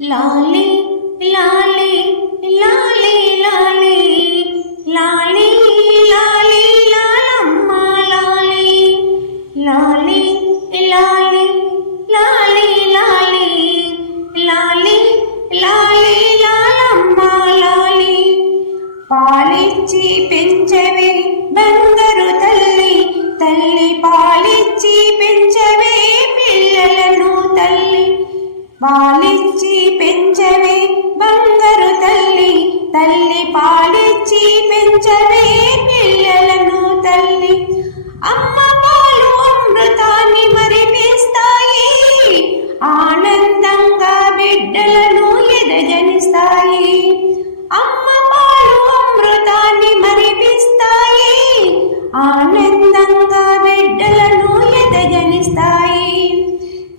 లాలి లాలి లాలి లాలి లాలి లాలి లాలమ్మ లాలి లాలి లాలి లాలి లాలి లాలి లాలి లాలమ్మ లాలి పాలిచ్చి పెంచవే బంగారు తల్లి తల్లి పాలిచ్చి పెంచవే పిల్లలను తల్లి పాలిచ్చి పెంచవే బంగారు తల్లి తల్లి పాలిచ్చి పెంచవే పిల్లలను తల్లి అమ్మ పాలు అమృతాన్ని మరిపిస్తాయి ఆనందంగా బిడ్డలను ఎదజనిస్తాయి అమ్మ పాలు అమృతాన్ని మరిపిస్తాయి ఆనందంగా బిడ్డలను ఎదజనిస్తాయి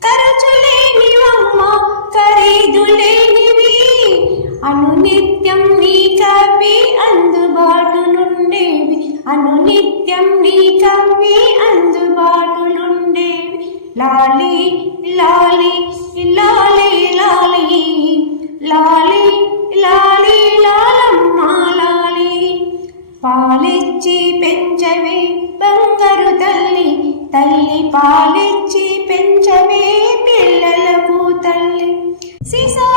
ఖర్చు లేనివమ్మ ఖరీదు లేనివి అనునిత్యం నీకవి అందుబాటులుండేవి అనునిత్యం నీకవి అందుబాటులుండేవి లాలి లాలి లాలి లాలి లాలి లాలి లాలమ్మ లాలి పాలిచ్చి పెంచవే బంగారు తల్లి తల్లి పాలిచ్చి పెంచవే పిల్లలకు తల్లి సీసా